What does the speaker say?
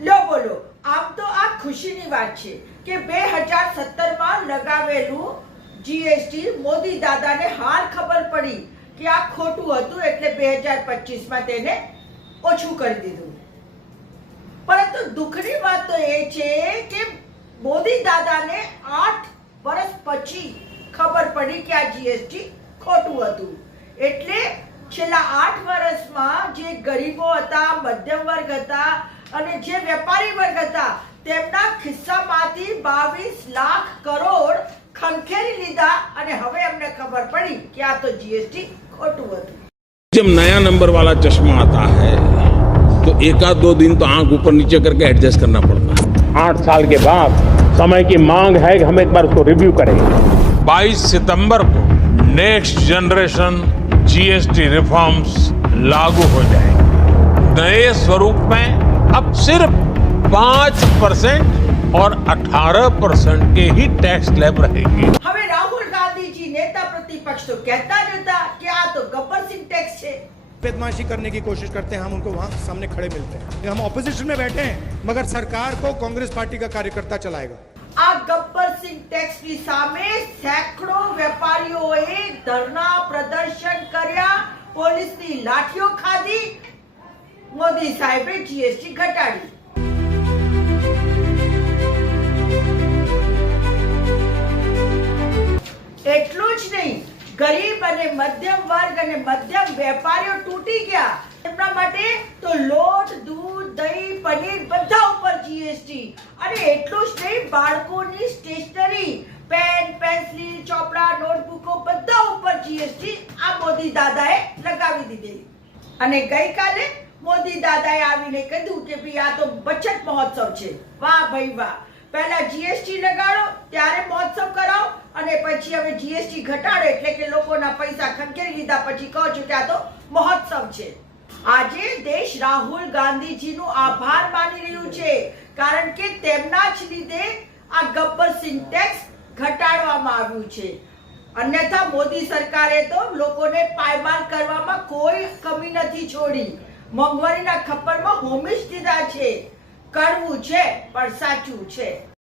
લો બોલો, આમ તો આ ખુશીની વાત છે કે 2017માં લગાવેલું જીએસટી મોદી દાદાને હાલ ખબર પડી કે આ ખોટું હતું, એટલે 2025માં તેને ઓછું કરી દીધું. પરંતુ દુઃખની વાત તો એ છે કે મોદી દાદાને 8 વર્ષ પછી ખબર પડી કે આ જીએસટી ખોટું હતું. એટલે છેલ્લા 8 વર્ષમાં જે ગરીબો હતા, મધ્યમ વર્ગ હતા અને જે વેપારી વર્ગ હતા, તેમના ખિસ્સામાંથી 22 લાખ કરોડ ખંખેરી લીધા અને હવે અમને ખબર પડી કે આ તો જીએસટી ખોટું હતું. जब नया नंबर वाला चश्मा आता है तो एक आध दो दिन तो आंख ऊपर नीचे करके एडजस्ट करना पड़ता है. 8 साल के बाद समय की मांग है कि हम एक बार उसको रिव्यू करें. 22 सितंबर को नेक्स्ट जनरेशन जीएसटी रिफॉर्म्स लागू हो जाएंगे. नए स्वरूप में अब सिर्फ 5% और 18% के ही टैक्स स्लैब रहेगी. હવે રાહુલ ગાંધીજી નેતા પ્રતિપક્ષ તો કહેતા જ હતા કે આ તો ગબ્બર સિંહ ટેક્સ છે. बदमाशी करने की कोशिश करते हैं, हम उनको वहां सामने खड़े मिलते हैं. हम ऑपोजिशन में बैठे हैं मगर सरकार को कांग्रेस पार्टी का कार्यकर्ता चलाएगा. આ ગબ્બર સિંહ ટેક્સની સામે સેંકડો વેપારીઓએ ધરણા પ્રદર્શન કર્યા, પોલીસની લાઠીઓ ખાધી. મોદી સાહેબે જીએસટી ઘટાડી. એટલું જ નહીં, ગરીબ અને મધ્યમ વર્ગ અને મધ્યમ વેપારીઓ તૂટી ગયા. એમના માટે તો લોટ, દૂધ, દહીં, પનીર બધા ઉપર જીએસટી. અને એટલું જ નહીં, બાળકોની સ્ટેશનરી, પેન, પેન્સિલ, ચોપડા, નોટબુકો બધા ઉપર જીએસટી આ મોદી દાદાએ લગાવી દીધી. અને ગઈકાલે મોદી દાદાએ આવીને કીધું કે ભાઈ આ તો બચત મહોત્સવ છે. વાહ ભાઈ વાહ, પહેલા જીએસટી લગાડો ત્યારે મહોત્સવ કરાવો અને પછી હવે જીએસટી ઘટાડો એટલે કે લોકોના પૈસા ખંખેરી લીધા પછી કહો છો કે આ તો મહોત્સવ છે. આજે દેશ રાહુલ ગાંધીજીનો આભાર માની રહ્યું છે, કારણ કે તેમના જ લીધે આ ગબ્બર સિંહ ટેક્સ ઘટાડવામાં આવ્યું છે. અન્યથા મોદી સરકારે તો લોકોને પાયમાલ કરવામાં કોઈ કમી નથી છોડી. મોંઘવારીના ખપ્પરમાં હોમી જ દીધા છે. કડવું છે પણ સાચું છે.